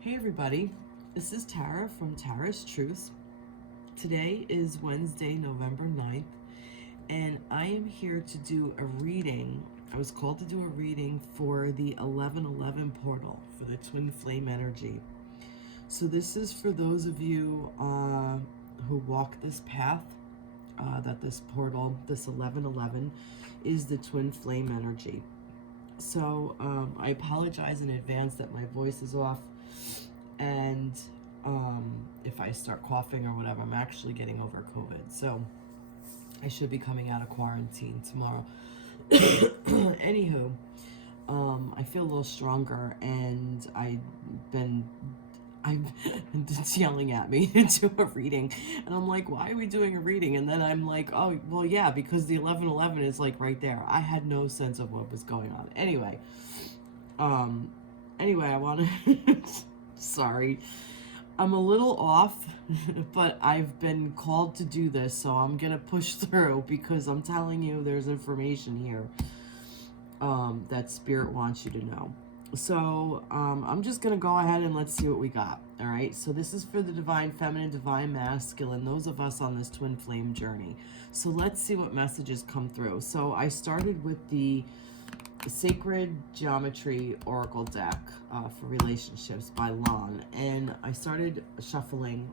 Hey everybody, this is Tara from Tara's Truth. Today is Wednesday, November 9th, and I am here to do a reading. I was called to do a reading for the 1111 portal for the twin flame energy. So this is for those of you who walk this path, that this portal, this 1111, is the twin flame energy. So I apologize in advance that my voice is off, and if I start coughing or whatever, I'm actually getting over COVID. So I should be coming out of quarantine tomorrow. Anywho, I feel a little stronger, and it's yelling at me to do a reading, and I'm like, why are we doing a reading? And then I'm like, oh well, yeah, because the 1111 is like right there. I had no sense of what was going on. Anyway, I want to sorry, I'm a little off, but I've been called to do this, so I'm gonna push through because I'm telling you there's information here that Spirit wants you to know. So I'm just going to go ahead and let's see what we got. All right. So this is for the divine feminine, divine masculine, those of us on this twin flame journey. So let's see what messages come through. So I started with the Sacred Geometry Oracle deck for relationships by Lon. And I started shuffling,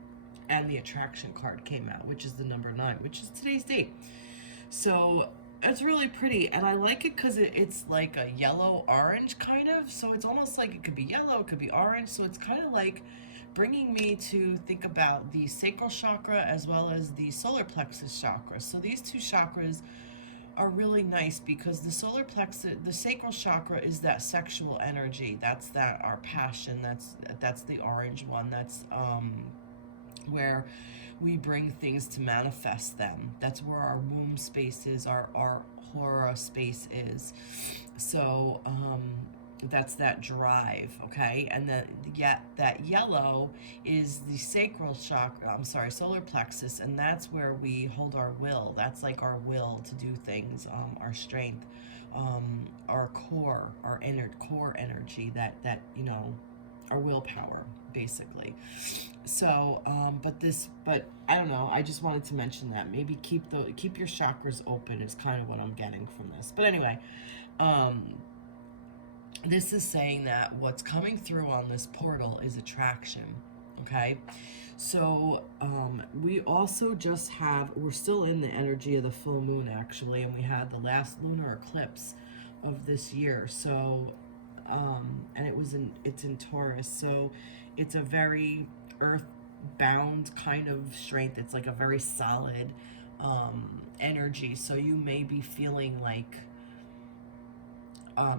and the attraction card came out, which is the number 9, which is today's date. So it's really pretty, and I like it because it's like a yellow-orange kind of, so it's almost like it could be yellow, it could be orange, so it's kind of like bringing me to think about the sacral chakra as well as the solar plexus chakra. So these two chakras are really nice because the solar plexus, the sacral chakra, is that sexual energy. That's that our passion. That's the orange one. That's where we bring things to manifest them. That's where our womb space is, our hora space is. So that's that drive, okay? And that yellow is the sacral chakra, solar plexus, and that's where we hold our will. That's like our will to do things, our strength, our core, our inner core energy, that our willpower, basically. So but I don't know, I just wanted to mention that maybe keep your chakras open is kind of what I'm getting from this. But anyway, this is saying that what's coming through on this portal is attraction. Okay, so we also we're still in the energy of the full moon, actually, and we had the last lunar eclipse of this year. So and it's in Taurus, so it's a very earth-bound kind of strength. It's like a very solid energy. So you may be feeling like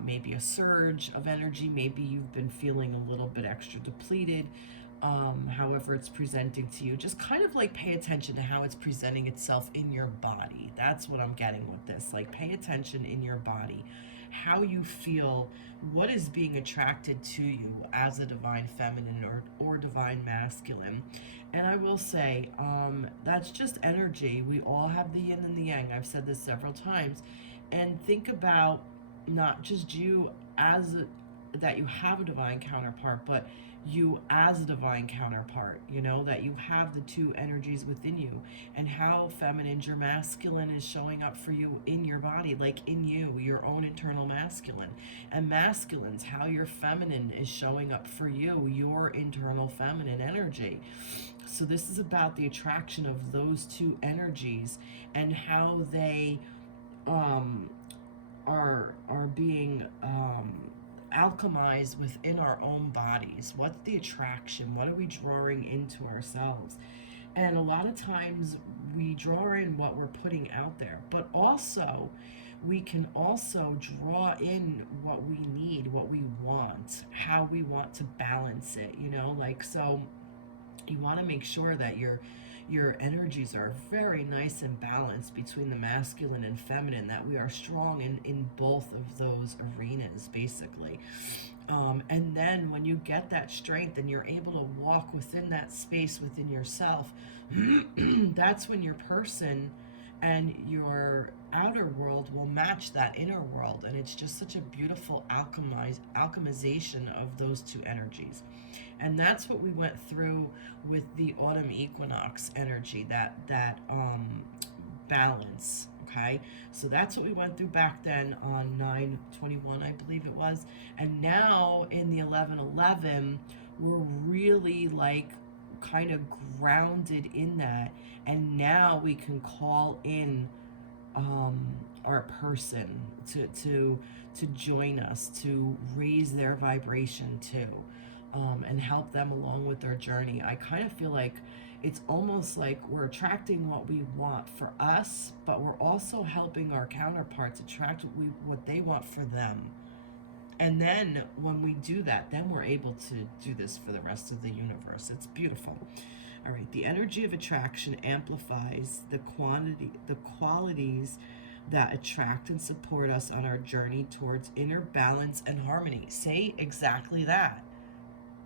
maybe a surge of energy. Maybe you've been feeling a little bit extra depleted. However it's presenting to you, just kind of like pay attention to how it's presenting itself in your body. That's what I'm getting with this. Like, pay attention in your body, how you feel, what is being attracted to you as a divine feminine or divine masculine. And I will say, that's just energy. We all have the yin and the yang. I've said this several times. And think about not just you that you have a divine counterpart, but you as a divine counterpart, that you have the two energies within you, and how feminine your masculine is showing up for you in your body, like in you, your own internal masculine, and masculines, how your feminine is showing up for you, your internal feminine energy. So this is about the attraction of those two energies and how they are being alchemized within our own bodies. What's the attraction? What are we drawing into ourselves? And a lot of times we draw in what we're putting out there, but also we can also draw in what we need, what we want, how we want to balance it, like, so you want to make sure that your energies are very nice and balanced between the masculine and feminine, that we are strong in both of those arenas, basically. And then when you get that strength and you're able to walk within that space within yourself, that's when your person and your outer world will match that inner world, and it's just such a beautiful alchemization of those two energies. And that's what we went through with the autumn equinox energy, that balance. Okay, so that's what we went through back then on 9/21, I believe it was. And now in the 11/11, we're really like kind of grounded in that, and now we can call in our person to join us, to raise their vibration too, and help them along with their journey. I kind of feel like it's almost like we're attracting what we want for us, but we're also helping our counterparts attract what they want for them. And then when we do that, then we're able to do this for the rest of the universe. It's beautiful. All right, the energy of attraction amplifies the qualities that attract and support us on our journey towards inner balance and harmony. Say exactly that.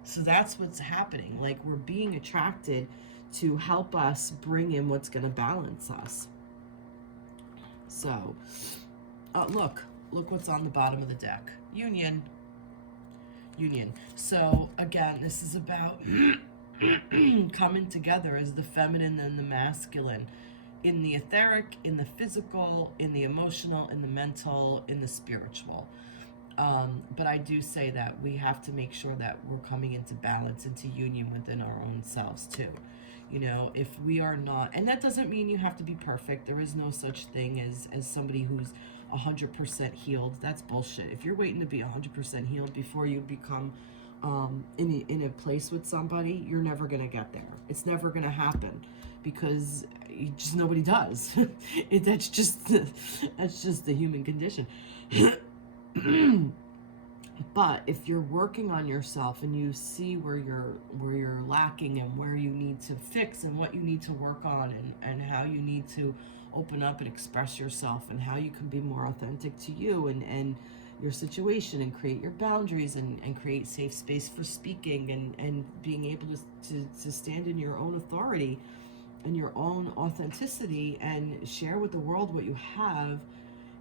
So that's what's happening. Like, we're being attracted to help us bring in what's going to balance us. So, look what's on the bottom of the deck. Union. So again, this is about coming together as the feminine and the masculine, in the etheric, in the physical, in the emotional, in the mental, in the spiritual. But I do say that we have to make sure that we're coming into balance, into union within our own selves too. You know, if we are not, and that doesn't mean you have to be perfect. There is no such thing as somebody who's 100% healed. That's bullshit. If you're waiting to be 100% healed before you become in a place with somebody, you're never gonna get there. It's never gonna happen, because nobody does. That's just the human condition. But if you're working on yourself and you see where you're lacking and where you need to fix and what you need to work on, and how you need to open up and express yourself, and how you can be more authentic to you and your situation, and create your boundaries, and create safe space for speaking, and being able to stand in your own authority and your own authenticity, and share with the world what you have.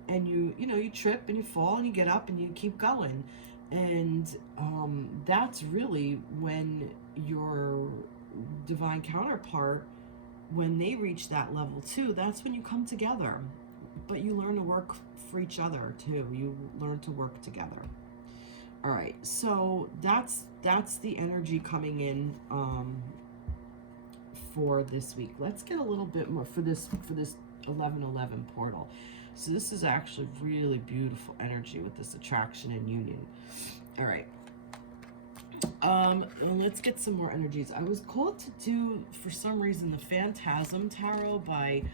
And you trip and you fall and you get up and you keep going. And that's really when your divine counterpart, when they reach that level too, that's when you come together. But you learn to work for each other too. You learn to work together. All right, so that's the energy coming in for this week. Let's get a little bit more for this 11/11 portal. So this is actually really beautiful energy with this attraction and union. All right. Let's get some more energies. I was called to do, for some reason, the Phantasm Tarot by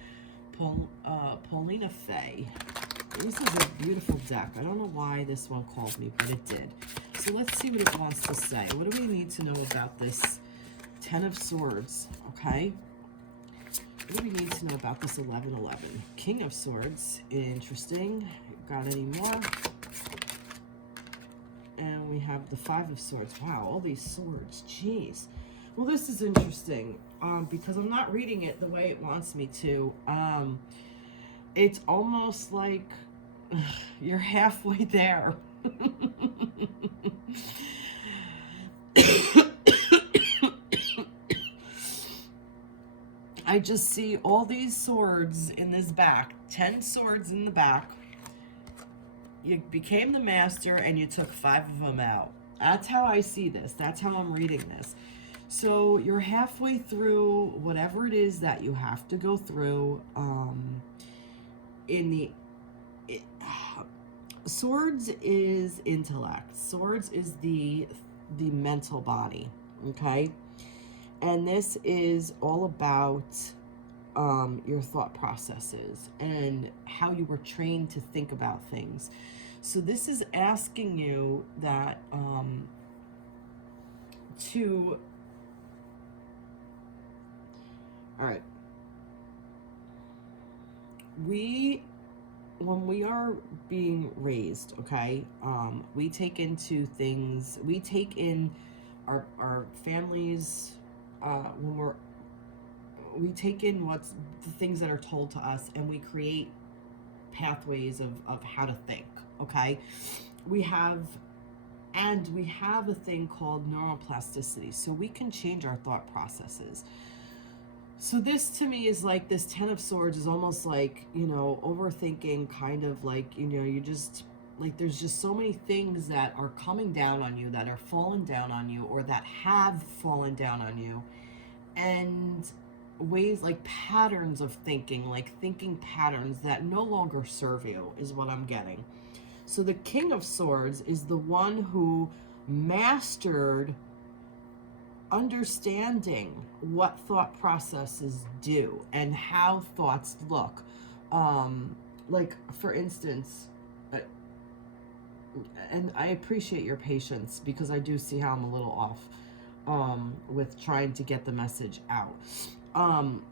Paulina Faye. This is a beautiful deck. I don't know why this one called me, but it did. So let's see what it wants to say. What do we need to know about this Ten of Swords? Okay. What do we need to know about this 11/11? King of Swords. Interesting. Got any more? And we have the Five of Swords. Wow, all these swords. Jeez. Well, this is interesting because I'm not reading it the way it wants me to. It's almost like you're halfway there. I just see all these swords in this back, 10 swords in the back. You became the master and you took 5 of them out. That's how I see this. That's how I'm reading this. So you're halfway through whatever it is that you have to go through. Swords is intellect. Swords is the mental body. Okay. And this is all about your thought processes and how you were trained to think about things. So this is asking you that all right. When we are being raised, okay, we take into things, we take in our families, we take in what's the things that are told to us, and we create pathways of how to think, okay? We have a thing called neuroplasticity, so we can change our thought processes. So this to me is like this Ten of Swords is almost like, you know, overthinking, kind of like, you know, you just like there's just so many things that are coming down on you, that are falling down on you, or that have fallen down on you, and ways like patterns of thinking, like thinking patterns that no longer serve you is what I'm getting. So the King of Swords is the one who mastered understanding what thought processes do and how thoughts look. Like, for instance, and I appreciate your patience because I do see how I'm a little off with trying to get the message out. I'm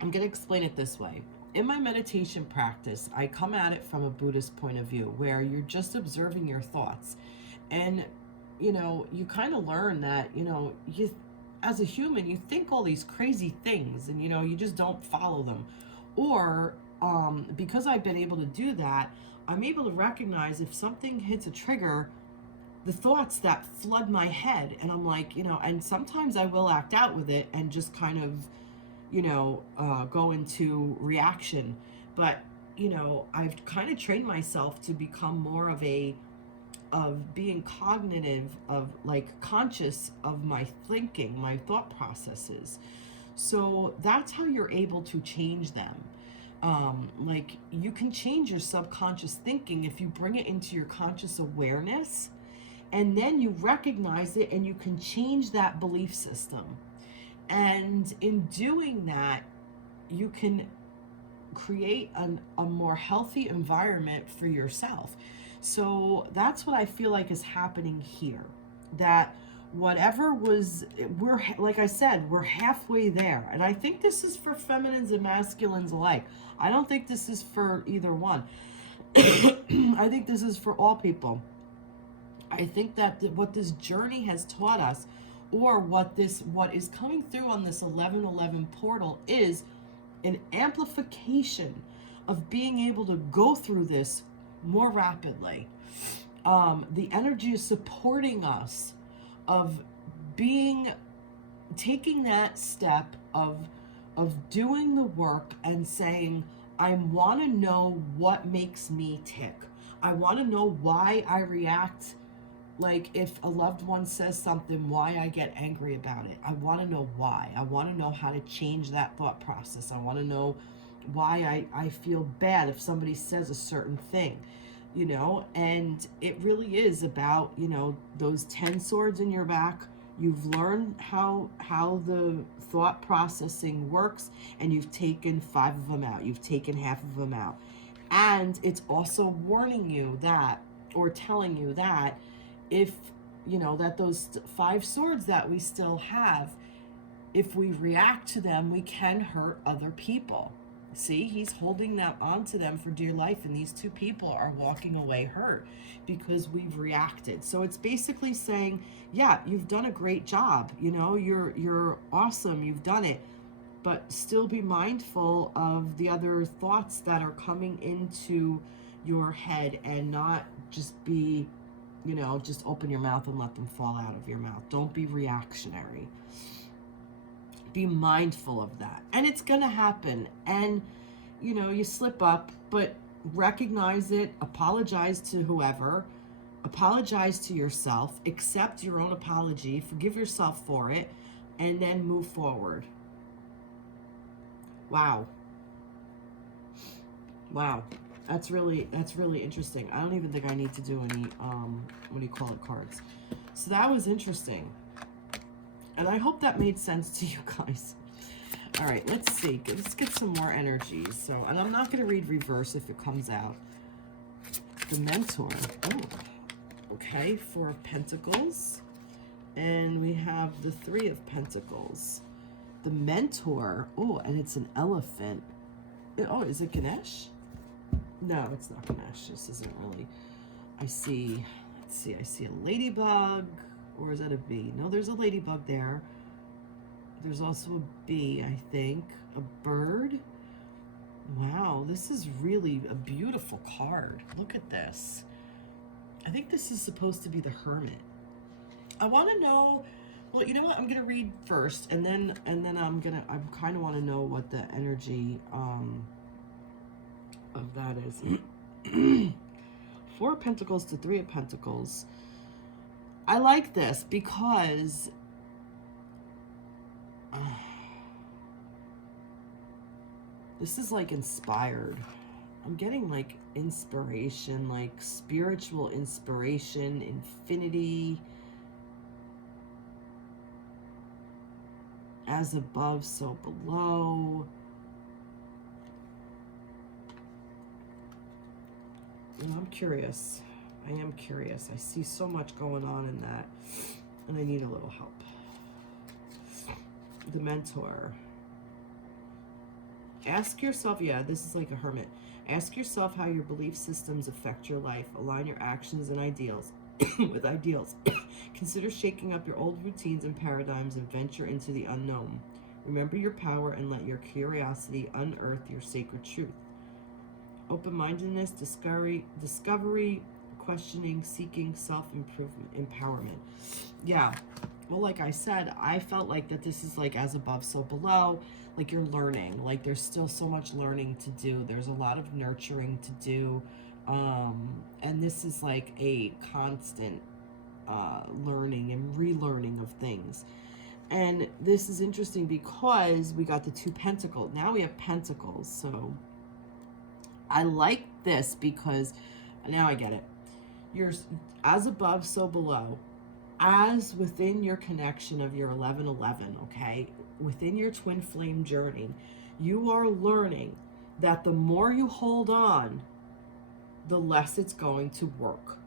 going to explain it this way. In my meditation practice, I come at it from a Buddhist point of view where you're just observing your thoughts. And, you know, you kind of learn that, you know, you, as a human, you think all these crazy things and, you know, you just don't follow them. Or because I've been able to do that, I'm able to recognize if something hits a trigger, the thoughts that flood my head. And I'm like, you know, and sometimes I will act out with it and just kind of, you know, go into reaction. But, you know, I've kind of trained myself to become more of being cognitive, of like conscious of my thinking, my thought processes. So that's how you're able to change them. Like you can change your subconscious thinking if you bring it into your conscious awareness, and then you recognize it and you can change that belief system. And in doing that, you can create a more healthy environment for yourself. So that's what I feel like is happening here. That whatever was, we're, like I said, we're halfway there. And I think this is for feminines and masculines alike. I don't think this is for either one. I think this is for all people. I think that what this journey has taught us, or what is coming through on this 1111 portal, is an amplification of being able to go through this more rapidly. The energy is supporting us of taking that step of doing the work and saying, I want to know what makes me tick. I want to know why I react. Like if a loved one says something, why I get angry about it. I want to know why. I want to know how to change that thought process. I want to know why I feel bad if somebody says a certain thing, you know. And it really is about, you know, those 10 swords in your back. You've learned how the thought processing works, and you've taken 5 of them out. You've taken half of them out. And it's also warning you that, or telling you that, if, you know, that those 5 swords that we still have, if we react to them, we can hurt other people. See, he's holding that onto them for dear life, and these 2 people are walking away hurt because we've reacted. So it's basically saying, yeah, you've done a great job, you know, you're awesome, you've done it, but still be mindful of the other thoughts that are coming into your head, and not just be, you know, just open your mouth and let them fall out of your mouth. Don't be reactionary. Be mindful of that. And it's going to happen. And, you know, you slip up, but recognize it, apologize to whoever, apologize to yourself, accept your own apology, forgive yourself for it, and then move forward. Wow. Wow. That's really interesting. I don't even think I need to do any, what do you call it, cards. So that was interesting. And I hope that made sense to you guys. All right, let's see. Let's get some more energies. So, and I'm not going to read reverse if it comes out. The Mentor. Oh, okay. 4 of Pentacles. And we have the 3 of Pentacles. The Mentor. Oh, and it's an elephant. Oh, is it Ganesh? No, it's not Ganesh. This isn't really. I see, let's see. I see a ladybug. Or is that a bee? No, there's a ladybug there. There's also a bee, I think. A bird. Wow, this is really a beautiful card. Look at this. I think this is supposed to be the Hermit. I want to know, well, you know what? I'm going to read first, and then I kind of want to know what the energy of that is. Four of Pentacles to Three of Pentacles. I like this because this is like inspired. I'm getting like inspiration, like spiritual inspiration, infinity, as above, so below. And I'm curious. I am curious. I see so much going on in that, and I need a little help. The Mentor. Ask yourself, yeah, this is like a hermit. Ask yourself how your belief systems affect your life. Align your actions and ideals with ideals. Consider shaking up your old routines and paradigms and venture into the unknown. Remember your power and let your curiosity unearth your sacred truth. Open-mindedness, discovery, questioning, seeking, self-improvement, empowerment. Yeah, well, like I said, I felt like that this is like as above, so below. Like you're learning, like there's still so much learning to do. There's a lot of nurturing to do. And this is like a constant learning and relearning of things. And this is interesting because we got the Two Pentacles. Now we have Pentacles. So I like this because now I get it. You're as above, so below. As within your connection of your 1111, okay? Within your twin flame journey, you are learning that the more you hold on, the less it's going to work.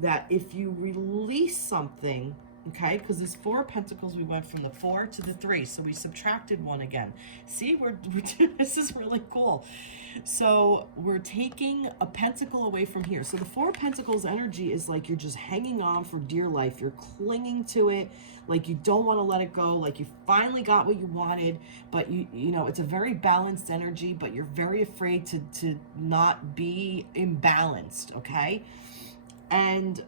That if you release something, okay, because there's Four of Pentacles, we went from the 4 to the 3, so we subtracted 1 again. See, we're this is really cool. So we're taking a pentacle away from here. So the Four of Pentacles energy is like you're just hanging on for dear life. You're clinging to it, like you don't want to let it go, like you finally got what you wanted, but you know, it's a very balanced energy, but you're very afraid to not be imbalanced, okay? And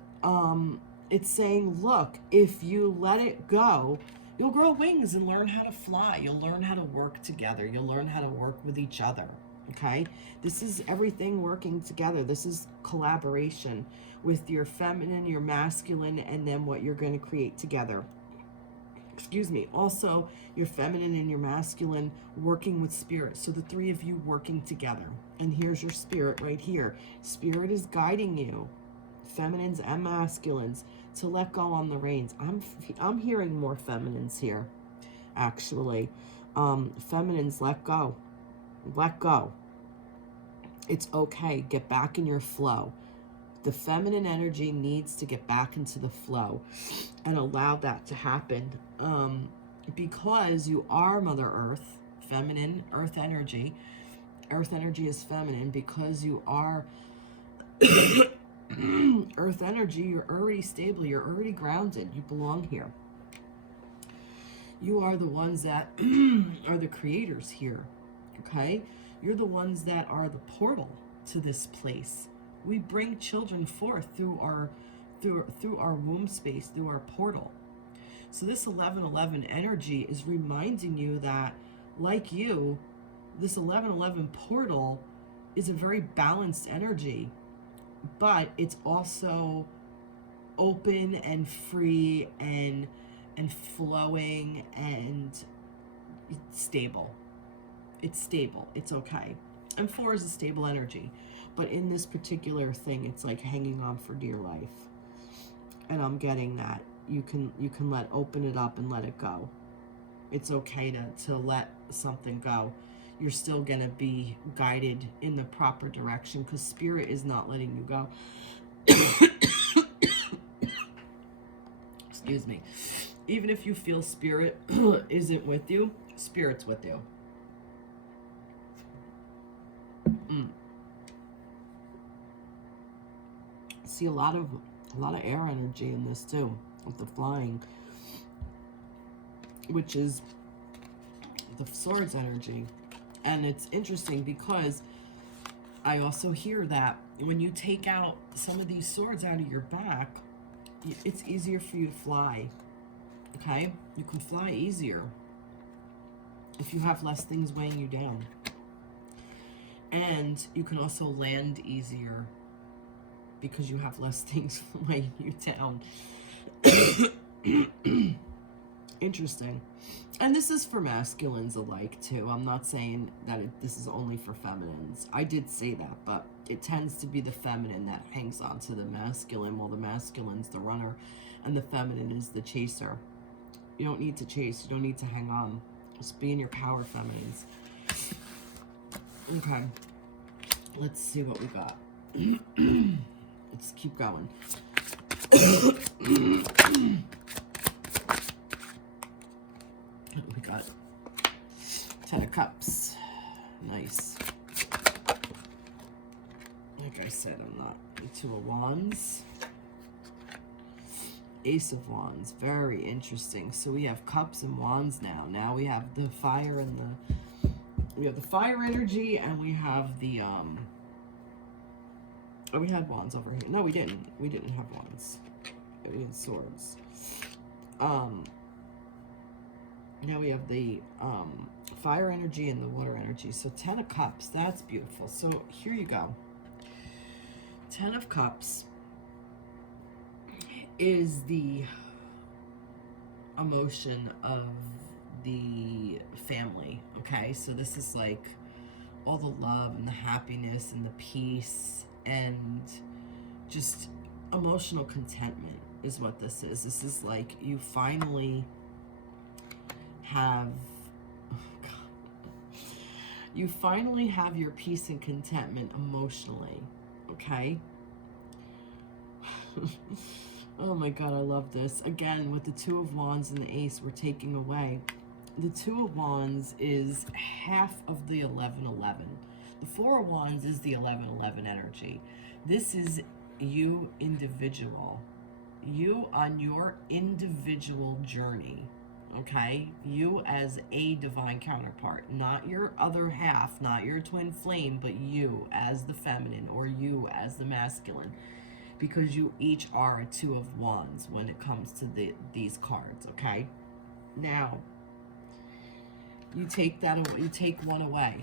it's saying, look, if you let it go, you'll grow wings and learn how to fly. You'll learn how to work together. You'll learn how to work with each other, okay? This is everything working together. This is collaboration with your feminine, your masculine, and then what you're going to create together. Excuse me. Also, your feminine and your masculine working with spirit. So the three of you working together. And here's your spirit right here. Spirit is guiding you, feminines and masculines, to let go on the reins. I'm hearing more feminines here, actually. Feminines, let go. Let go. It's okay. Get back in your flow. The feminine energy needs to get back into the flow and allow that to happen, because you are Mother Earth, feminine, earth energy. Earth energy is feminine because you are earth energy. You're already stable. You're already grounded. You belong here. You are the ones that are the creators here, okay? You're the ones that are the portal to this place. We bring children forth through our womb space, through our portal. So this 1111 energy is reminding you that, like you, this 1111 portal is a very balanced energy, but it's also open and free and flowing and stable. It's stable. It's okay. And 4 is a stable energy. But in this particular thing, it's like hanging on for dear life. And I'm getting that. You can open it up and let it go. It's okay to let something go. You're still going to be guided in the proper direction because spirit is not letting you go. Excuse me. Even if you feel spirit isn't with you, spirit's with you. See a lot of air energy in this too, with the flying, which is the swords energy. And it's interesting because I also hear that when you take out some of these swords out of your back, it's easier for you to fly. Okay? You can fly easier if you have less things weighing you down. And you can also land easier because you have less things weighing you down. Interesting. And this is for masculines alike too. I'm not saying that this is only for feminines. I did say that, but it tends to be the feminine that hangs on to the masculine, while the masculine's the runner and the feminine is the chaser. You don't need to chase. You don't need to hang on. Just be in your power, feminines. Okay. Let's see what we got. Let's keep going. We got 10 of Cups. Nice. Like I said, I'm not. 2 of Wands. Ace of Wands. Very interesting. So we have Cups and Wands now. Now we have the fire and we have the fire energy, and we have the oh, we had Wands over here. No, we didn't. We didn't have Wands. We had Swords. Now we have the fire energy and the water energy. So 10 of Cups, that's beautiful. So here you go. 10 of Cups is the emotion of the family, okay? So this is like all the love and the happiness and the peace and just emotional contentment is what this is. This is like you finally have, oh God, you finally have your peace and contentment emotionally, okay? Oh my God, I love this. Again, with the 2 of Wands and the Ace, we're taking away. The 2 of Wands is half of the 11-11. The 4 of Wands is the 11-11 energy. This is you individual. You on your individual journey. Okay, you as a divine counterpart, not your other half, not your twin flame, but you as the feminine or you as the masculine, because you each are a 2 of Wands when it comes to these cards. Okay, now you take that away, you take one away,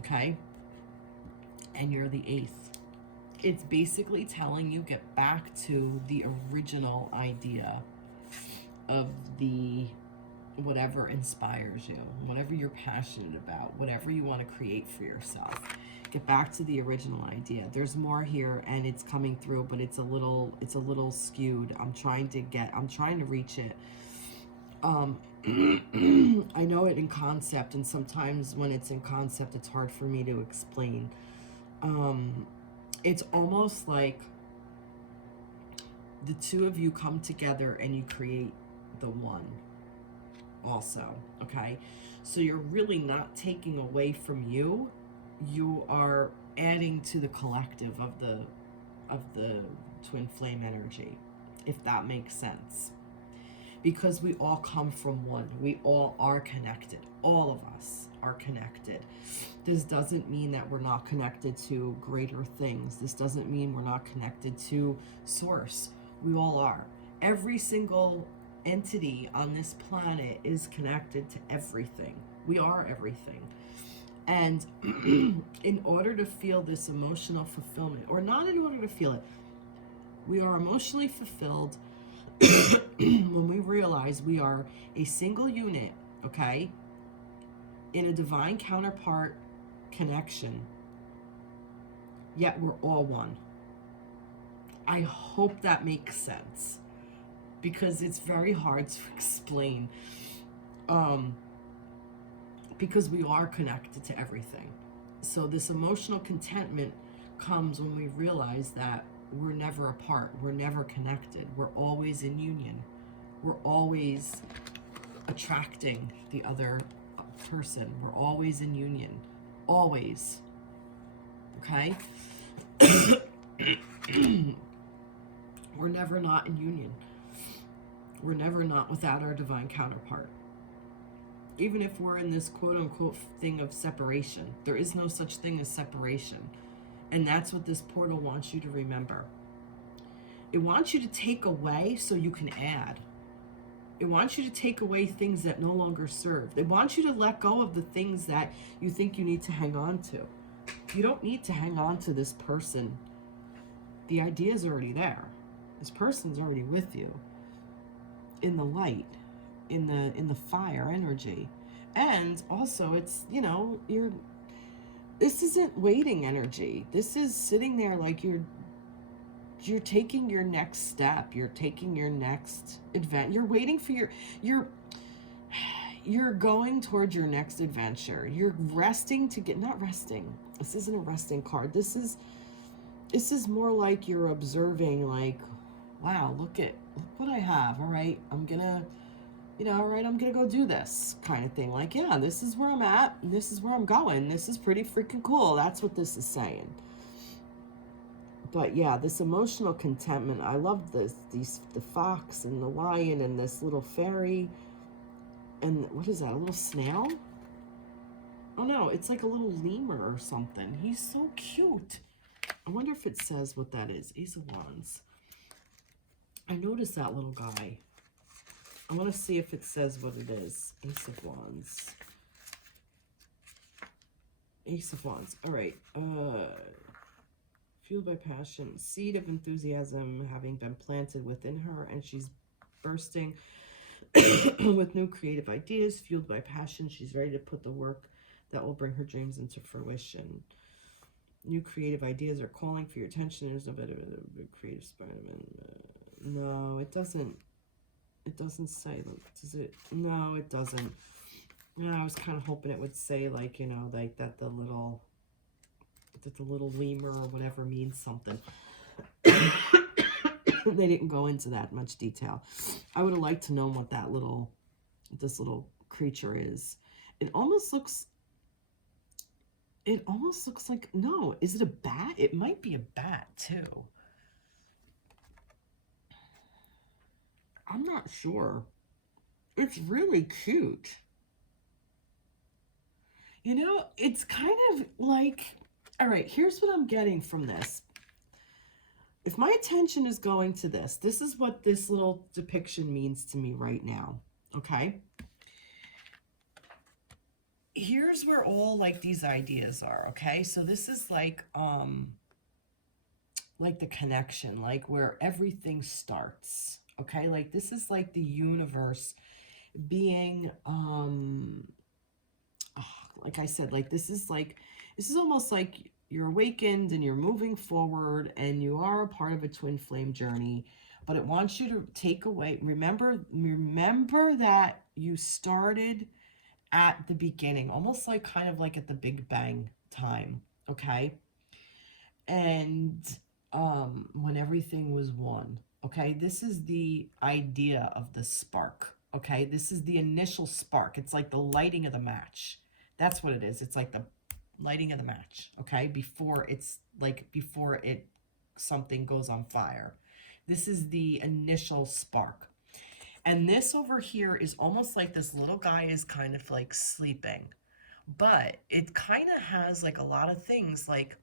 okay, and you're the 8th. It's basically telling you get back to the original idea of the whatever inspires you, whatever you're passionate about, whatever you want to create for yourself. Get back to the original idea. There's more here and it's coming through, but it's a little skewed. I'm trying to reach it. I know it in concept, and sometimes when it's in concept it's hard for me to explain. It's almost like the 2 of you come together and you create the one also, okay? So you're really not taking away from you. You are adding to the collective of the twin flame energy, if that makes sense. Because we all come from one. We all are connected. All of us are connected. This doesn't mean that we're not connected to greater things. This doesn't mean we're not connected to source. We all are. Every single entity on this planet is connected to everything. We are everything. And in order to feel this emotional fulfillment, or not in order to feel it, we are emotionally fulfilled when we realize we are a single unit, okay, in a divine counterpart connection, yet we're all one. I hope that makes sense, because it's very hard to explain, because we are connected to everything. So this emotional contentment comes when we realize that we're never apart. We're never connected. We're always in union. We're always attracting the other person. We're always in union. Always. Okay? We're never not in union. We're never not without our divine counterpart. Even if we're in this quote unquote thing of separation, there is no such thing as separation. And that's what this portal wants you to remember. It wants you to take away so you can add. It wants you to take away things that no longer serve. It wants you to let go of the things that you think you need to hang on to. You don't need to hang on to this person. The idea is already there. This person's already with you in the light, in the fire energy. And also it's, you know, this isn't waiting energy. This is sitting there like you're taking your next step. You're taking your next event. You're waiting for you're going towards your next adventure. You're resting to get, not resting. This isn't a resting card. This is more like you're observing, like, wow, look what I have. All right, I'm gonna, you know, all right, I'm gonna go do this kind of thing. Like, yeah, this is where I'm at. And this is where I'm going. This is pretty freaking cool. That's what this is saying. But yeah, this emotional contentment, I love the fox and the lion and this little fairy. And what is that, a little snail? Oh no, it's like a little lemur or something. He's so cute. I wonder if it says what that is. Ace of Wands. I noticed that little guy. I want to see if it says what it is. Ace of Wands. Ace of Wands. All right. Fueled by passion. Seed of enthusiasm having been planted within her, and she's bursting with new creative ideas. Fueled by passion, she's ready to put the work that will bring her dreams into fruition. New creative ideas are calling for your attention. There's no better creative Spider-Man. No, it doesn't. It doesn't say. Does it? No, it doesn't. Yeah, I was kind of hoping it would say, like, you know, like that the little lemur or whatever means something. They didn't go into that much detail. I would have liked to know what this little creature is. It almost looks like, no, is it a bat? It might be a bat too. I'm not sure. It's really cute. You know, it's kind of like, all right, here's what I'm getting from this. If my attention is going to this is what this little depiction means to me right now, okay? Here's where all, like, these ideas are, okay? So this is like the connection, like where everything starts, okay? Like, this is like the universe being, like I said, like, this is almost like you're awakened and you're moving forward and you are a part of a twin flame journey, but it wants you to take away, remember that you started at the beginning, almost like kind of like at the Big Bang time, okay? And when everything was one, okay? This is the idea of the spark, okay? This is the initial spark. It's like the lighting of the match. That's what it is. It's like the lighting of the match, okay? Before something goes on fire. This is the initial spark. And this over here is almost like this little guy is kind of like sleeping, but it kind of has like a lot of things like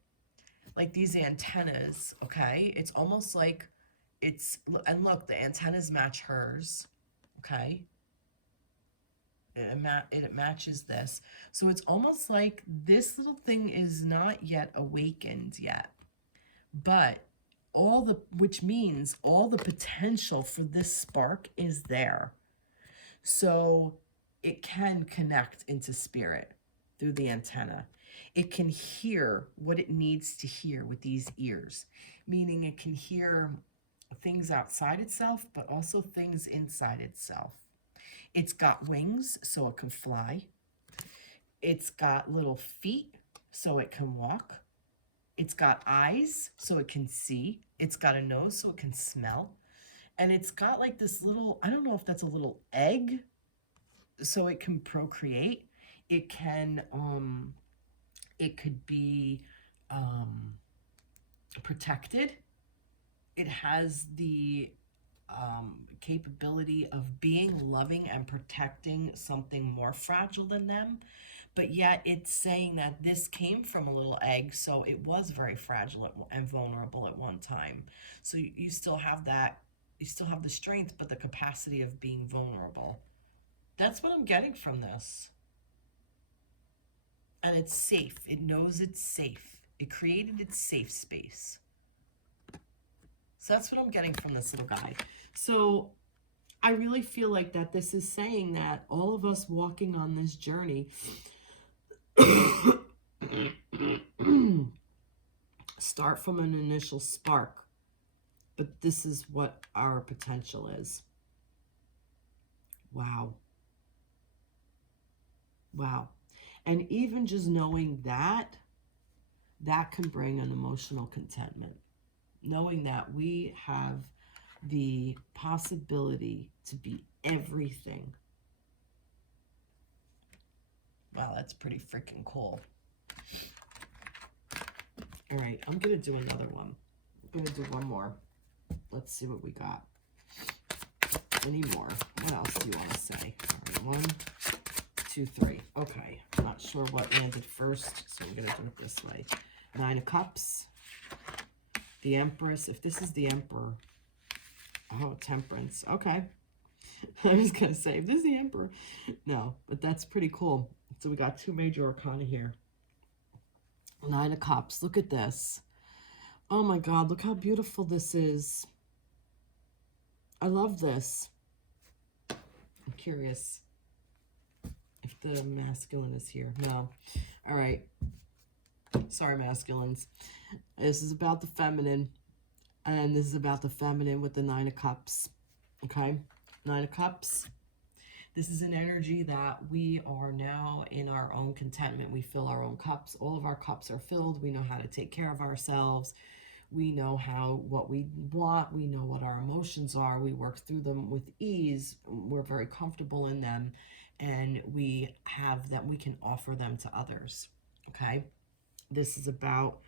these antennas, okay? It's almost like and look, the antennas match hers, okay? It matches this. So it's almost like this little thing is not yet awakened yet, but which means all the potential for this spark is there. So it can connect into spirit through the antenna. It can hear what it needs to hear with these ears, meaning it can hear things outside itself, but also things inside itself. It's got wings, so it can fly. It's got little feet, so it can walk. It's got eyes, so it can see. It's got a nose, so it can smell. And it's got like this little, I don't know if that's a little egg, so it can procreate. It can, it could be protected. It has the capability of being loving and protecting something more fragile than them, but yet it's saying that this came from a little egg, so it was very fragile and vulnerable at one time. So you still have that, you still have the strength, but the capacity of being vulnerable. That's what I'm getting from this. And it's safe. It knows it's safe. It created its safe space. So that's what I'm getting from this little guy. So I really feel like that this is saying that all of us walking on this journey start from an initial spark, but this is what our potential is. Wow. Wow. And even just knowing that, that can bring an emotional contentment. Knowing that we have the possibility to be everything. Wow, that's pretty freaking cool. All right, I'm going to do another one. I'm going to do one more. Let's see what we got. Any more? What else do you want to say? All right, 1, 2, 3. Okay, I'm not sure what landed first, so I'm going to do it this way. 9 of Cups. The Empress. If this is the Emperor. Oh, Temperance. Okay. I was going to say, if this is the Emperor. No, but that's pretty cool. So we got 2 major arcana here. 9 of Cups. Look at this. Oh my God, look how beautiful this is. I love this. I'm curious if the masculine is here. No. All right. Sorry, masculines. This is about the feminine. And this is about the feminine with the 9 of Cups. Okay? 9 of Cups. This is an energy that we are now in our own contentment. We fill our own cups. All of our cups are filled. We know how to take care of ourselves. We know what we want. We know what our emotions are. We work through them with ease. We're very comfortable in them. And we have them. We can offer them to others. Okay? This is about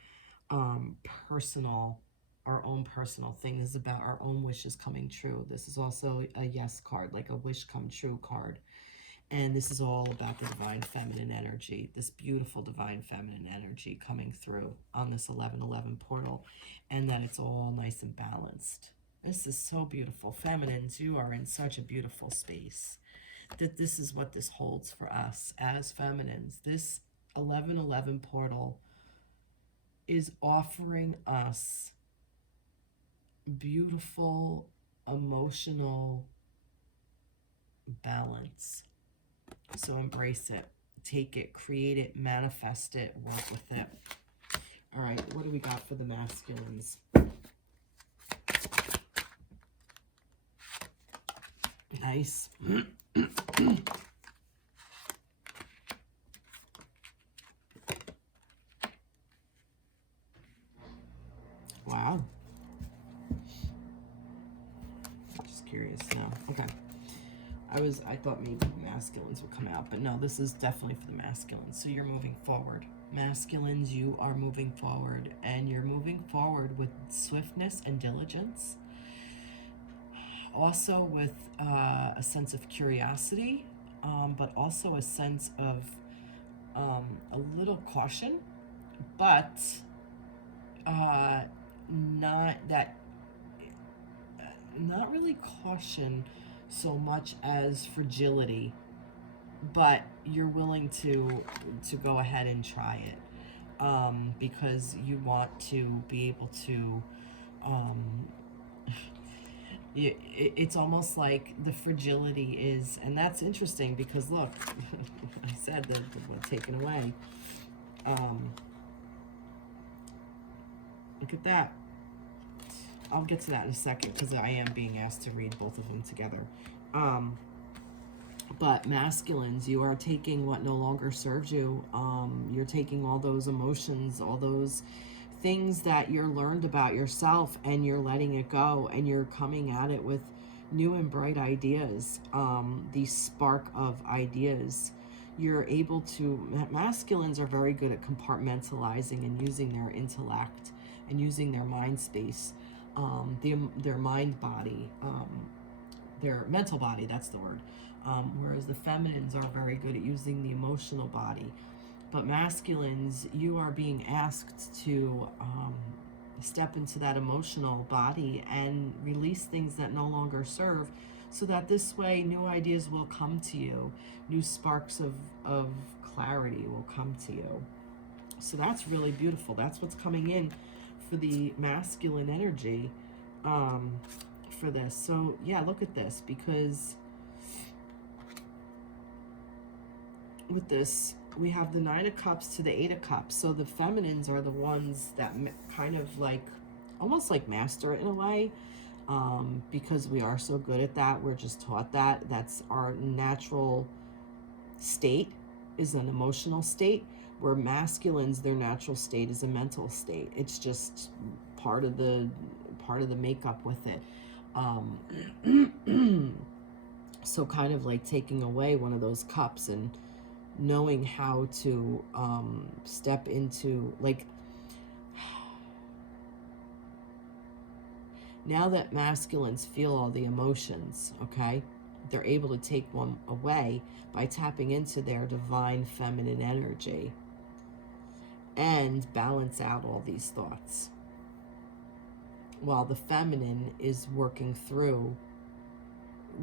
our own personal thing. This is about our own wishes coming true. This is also a yes card, like a wish come true card. And this is all about the divine feminine energy, this beautiful divine feminine energy coming through on this 1111 portal, and that it's all nice and balanced. This is so beautiful. Feminines, you are in such a beautiful space. That this is what this holds for us as feminines. This 1111 portal is offering us beautiful emotional balance. So embrace it, take it, create it, manifest it, work with it. All right, what do we got for the masculines? Nice. Wow. Just curious now. Okay. I thought maybe masculines would come out, but no, this is definitely for the masculines. So you're moving forward. Masculines, you are moving forward, and you're moving forward with swiftness and diligence. Also with a sense of curiosity, but also a sense of a little caution, but not really caution so much as fragility, but you're willing to go ahead and try it, because you want to be able to it's almost like the fragility is, and that's interesting because look, I said that what's taken away. Look at that. I'll get to that in a second because I am being asked to read both of them together. But masculines, you are taking what no longer serves you. You're taking all those emotions, all those things that you're learned about yourself, and you're letting it go, and you're coming at it with new and bright ideas, the spark of ideas. You're able to, masculines are very good at compartmentalizing and using their intellect and using their mind space. their mind body, their mental body, that's the word. Whereas the feminines are very good at using the emotional body. But masculines, you are being asked to step into that emotional body and release things that no longer serve, so that this way new ideas will come to you, new sparks of clarity will come to you. So that's really beautiful. That's what's coming in for the masculine energy for this. So yeah, look at this, because with this, we have the Nine of Cups to the Eight of Cups. So the feminines are the ones that kind of like, almost like master it in a way, because we are so good at that. We're just taught that. That's our natural state, is an emotional state, where masculines, their natural state is a mental state. It's just part of the makeup with it. So kind of like taking away one of those cups and knowing how to step into, like, now that masculines feel all the emotions, okay, they're able to take one away by tapping into their divine feminine energy and balance out all these thoughts, while the feminine is working through,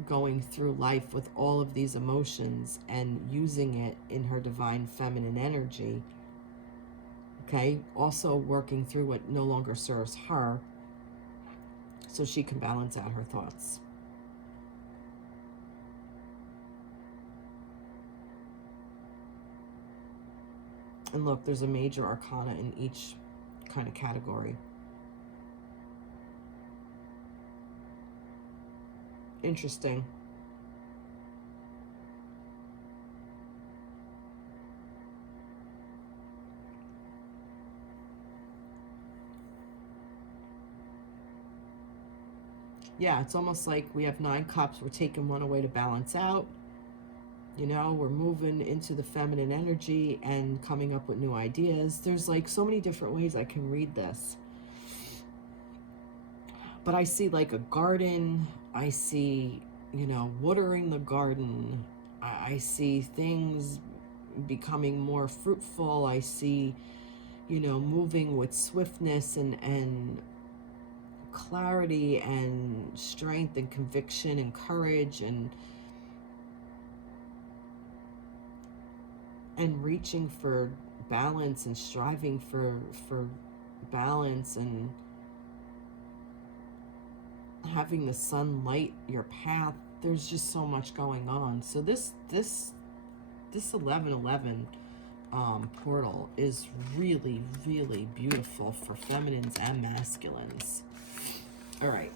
going through life with all of these emotions and using it in her divine feminine energy, okay, also working through what no longer serves her, so she can balance out her thoughts. And look, there's a major arcana in each kind of category. Interesting. Yeah, it's almost like we have 9 cups. We're taking one away to balance out. You know, we're moving into the feminine energy and coming up with new ideas. There's like so many different ways I can read this. But I see like a garden. I see, you know, watering the garden. I see things becoming more fruitful. I see, you know, moving with swiftness and clarity and strength and conviction and courage and reaching for balance and striving for balance and having the sun light your path. There's just so much going on. So this 1111 portal is really, really beautiful for feminines and masculines. All right.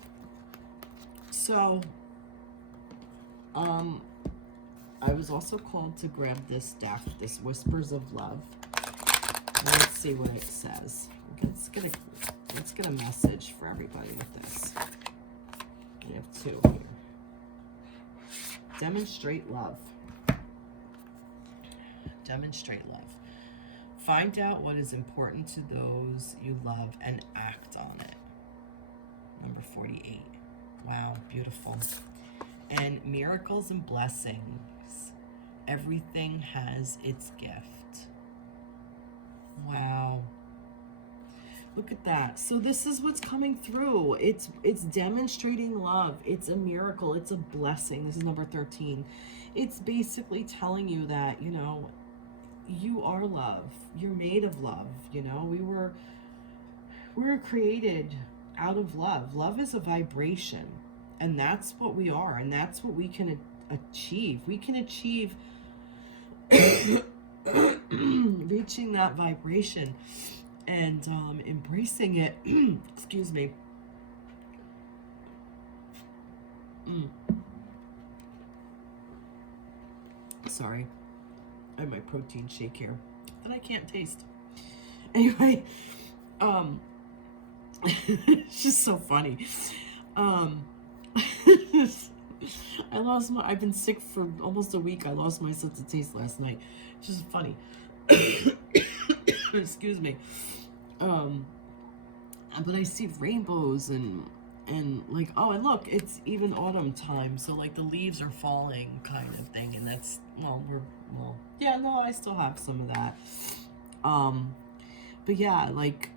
So, I was also called to grab this deck, this Whispers of Love. Let's see what it says. Let's get a message for everybody with this. We have 2 here. Demonstrate love. Demonstrate love. Find out what is important to those you love and act on it. Number 48. Wow, beautiful. And miracles and blessings. Everything has its gift. Wow. Look at that. So this is what's coming through. It's demonstrating love. It's a miracle. It's a blessing. This is number 13. It's basically telling you that, you know, you are love. You're made of love. You know, we were created out of love. Love is a vibration, and that's what we are, and that's what we can achieve. We can achieve reaching that vibration and embracing it. Excuse me. Sorry, I have my protein shake here that I can't taste. Anyway, it's just so funny. I've been sick for almost a week. I lost my sense of taste last night. It's just funny. Excuse me. but I see rainbows and like, oh, and look, it's even autumn time, so like the leaves are falling kind of thing, and that's, well, yeah, no, I still have some of that. Um, but yeah, like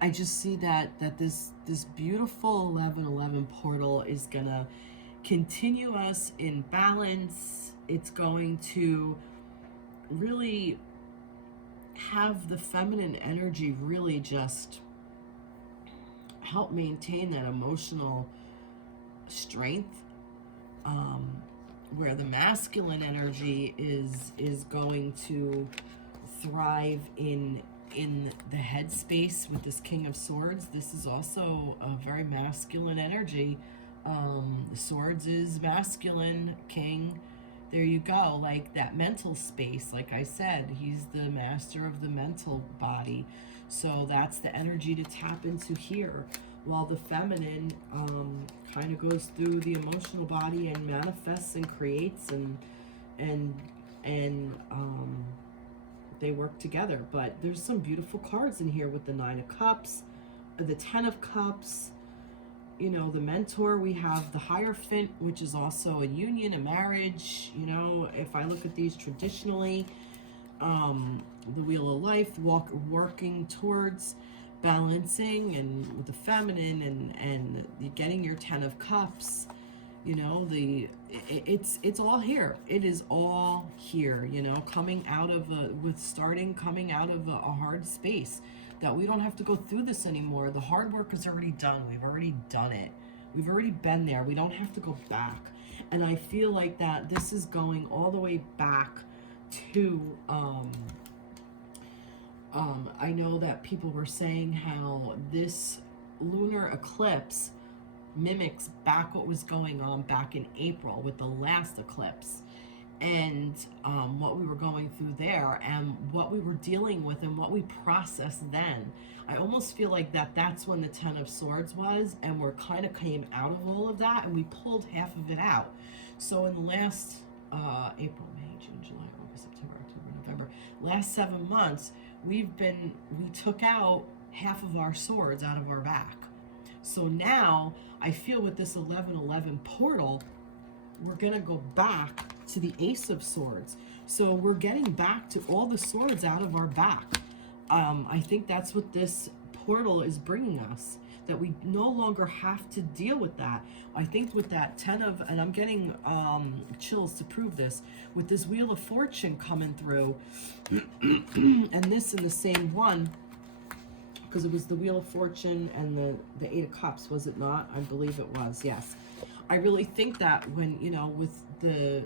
I just see that this beautiful 1111 portal is gonna continue us in balance. It's going to really have the feminine energy really just help maintain that emotional strength, um, where the masculine energy is going to thrive in the headspace with this King of Swords. This is also a very masculine energy. Swords is masculine, King. There you go. Like that mental space, like I said, he's the master of the mental body. So that's the energy to tap into here. While the feminine kind of goes through the emotional body and manifests and creates and they work together. But there's some beautiful cards in here with the Nine of Cups, the Ten of Cups, you know, the Mentor. We have the Hierophant, which is also a union, a marriage. You know, if I look at these traditionally, the Wheel of Life, working towards balancing and with the feminine and getting your Ten of Cups. You know, it's all here. It is all here, you know, coming out of coming out of a hard space, that we don't have to go through this anymore. The hard work is already done. We've already done it. We've already been there. We don't have to go back. And I feel like that this is going all the way back to, I know that people were saying how this lunar eclipse mimics back what was going on back in April with the last eclipse, and what we were going through there and what we were dealing with and what we processed then. I almost feel like that's when the Ten of Swords was, and we're kind of came out of all of that and we pulled half of it out. So in the last April, May, June, July, August, September, October, November, last 7 months, we took out half of our swords out of our back. So now I feel with this 1111 portal, we're going to go back to the Ace of Swords. So we're getting back to all the swords out of our back. I think that's what this portal is bringing us, that we no longer have to deal with that. I think with that and I'm getting chills to prove this, with this Wheel of Fortune coming through, and this in the same one, because it was the Wheel of Fortune and the Eight of Cups, was it not? I believe it was, yes. I really think that when, you know, with the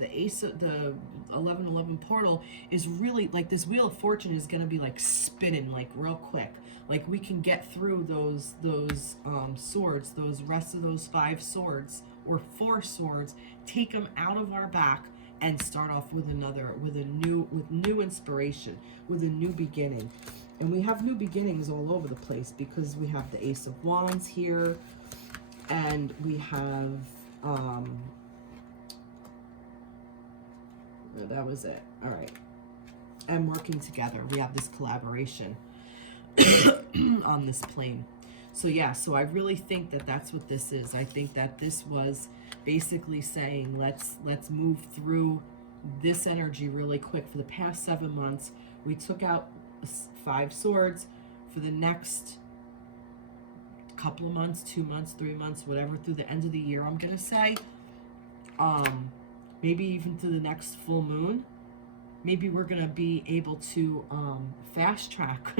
Ace of the 1111 portal is really like this Wheel of Fortune is going to be like spinning like real quick. Like we can get through those swords, those rest of those 5 swords or 4 swords, take them out of our back and start off with new inspiration, with a new beginning. And we have new beginnings all over the place because we have the Ace of Wands here, and we have, that was it. All right. And working together. We have this collaboration on this plane. So yeah, so I really think that that's what this is. I think that this was basically saying, let's move through this energy really quick. For the past 7 months, we took out 5 swords. For the next couple of months, 2 months, 3 months, whatever, through the end of the year, I'm gonna say, maybe even to the next full moon, maybe we're gonna be able to fast track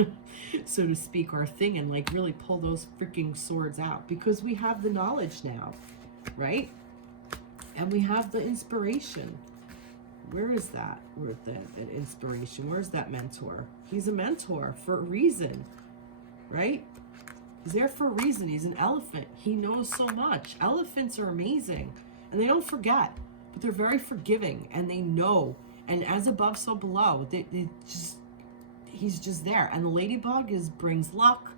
so to speak, our thing, and like really pull those freaking swords out, because we have the knowledge now, right? And we have the inspiration. Where is that? Where's that inspiration? Where's that mentor? He's a mentor for a reason, right? He's there for a reason. He's an elephant. He knows so much. Elephants are amazing, and they don't forget, but they're very forgiving, and they know. And as above, so below. He's just there. And the ladybug brings luck.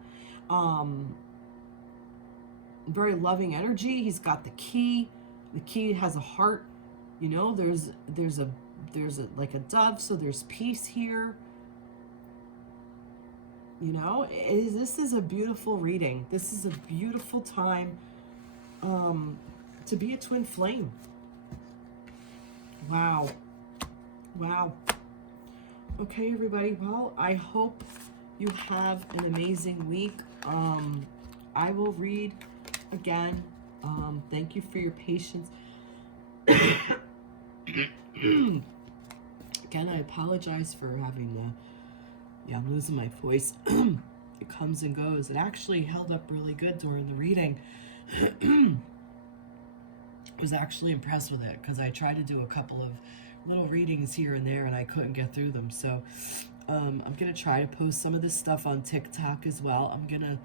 Very loving energy. He's got the key. The key has a heart. You know, there's like a dove, so there's peace here. You know, this is a beautiful reading. This is a beautiful time to be a twin flame. Wow. Wow. Okay, everybody. Well, I hope you have an amazing week. I will read again. Thank you for your patience. Again, I apologize for having the, I'm losing my voice. It comes and goes. It actually held up really good during the reading. Was actually impressed with it because I tried to do a couple of little readings here and there and I couldn't get through them. So I'm going to try to post some of this stuff on TikTok as well. I'm going to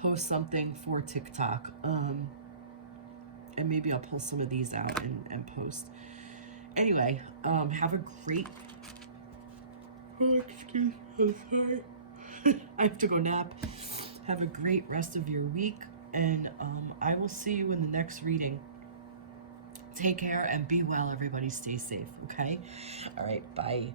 post something for TikTok. And maybe I'll pull some of these out and post. Anyway, have a great... Oh, excuse me. I'm sorry. I have to go nap. Have a great rest of your week. And I will see you in the next reading. Take care and be well, everybody. Stay safe, okay? All right, bye.